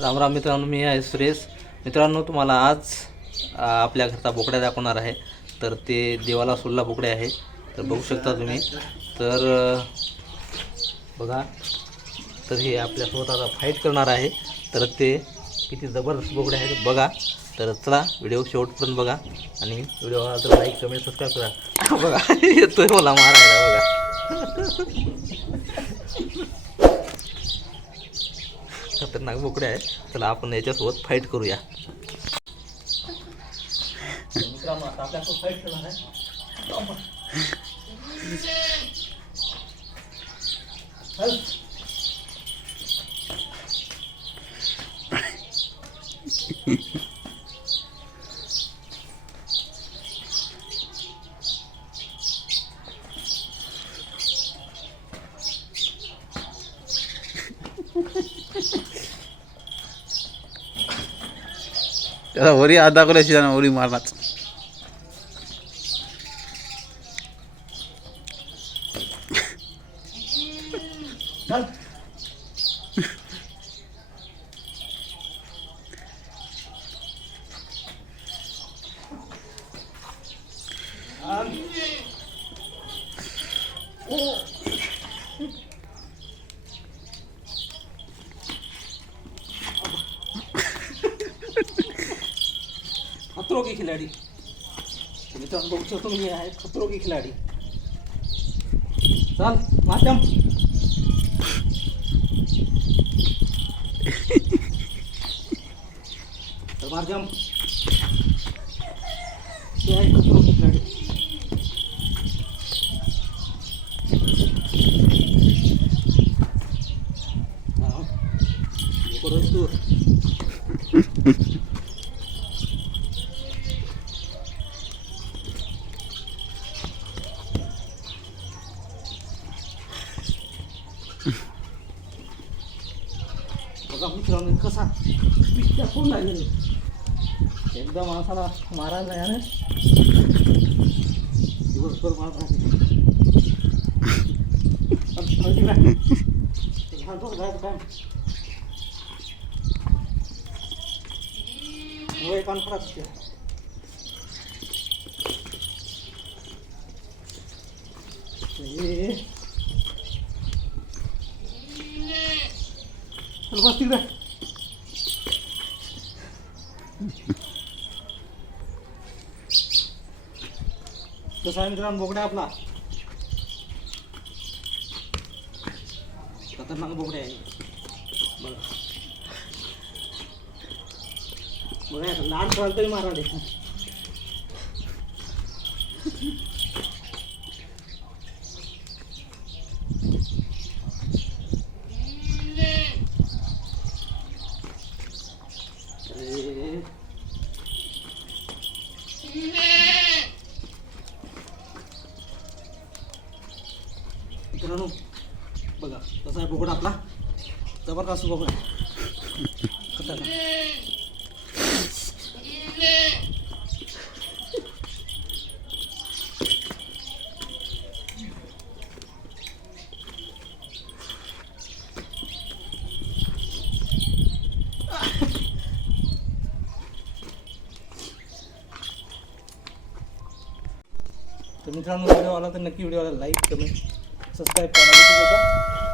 राम राम मित्रांनो, मी आहे सुरेश. मित्रांनो, तुम्हाला आज आपल्या घरचा बोकड्या दाखवणार आहे. तर ते देवाला सोडला बोकडे आहे. तर बघू शकता तुम्ही. तर बघा, तर हे आपल्यासोबत आता फाईट करणार आहे. तर ते किती जबरदस्त बोकडे आहेत बघा. तर चला, व्हिडिओ शेवटपर्यंत बघा आणि व्हिडिओला तर लाईक कमेंट सबस्क्राईब करा. बघा येतोय मला मारायला बघा. खतरनाक बोकडे आहे. चला आपण याच्यासोबत फाईट करूया. मित्रांनो, आता आपल्यासोबत फाईट करणार आहे. त्याला वरी हात दाखवल्याशी ना वरी मारलाच. खतरों के खिलाड़ी. मित्रांनो, बघू शकतो मी आहे खतरों के खिलाड़ी. चल माध्यम. तर माध्यम ते आहे खतरों के खिलाड़ी. तू बघा मित्रांनो, कसा पिक्चर फोन लागलेले. एकदा माणसाला मारायला याने दिवसभर मारत कान खराब बस तिकडे. कसा आहे मित्रांनो बोकड्या आपला. खतरनाक बोकडे आहे बघा. बघा लाड चालतोय माराडे. मित्रांनो बघा, कसा आहे बोकडा आपला. जबरदस्त बोकडा. खतरनाक. तर मित्रांनो, व्हिडिओ आला तर नक्की व्हिडिओला लाईक कमेंट सबस्क्राईब करा.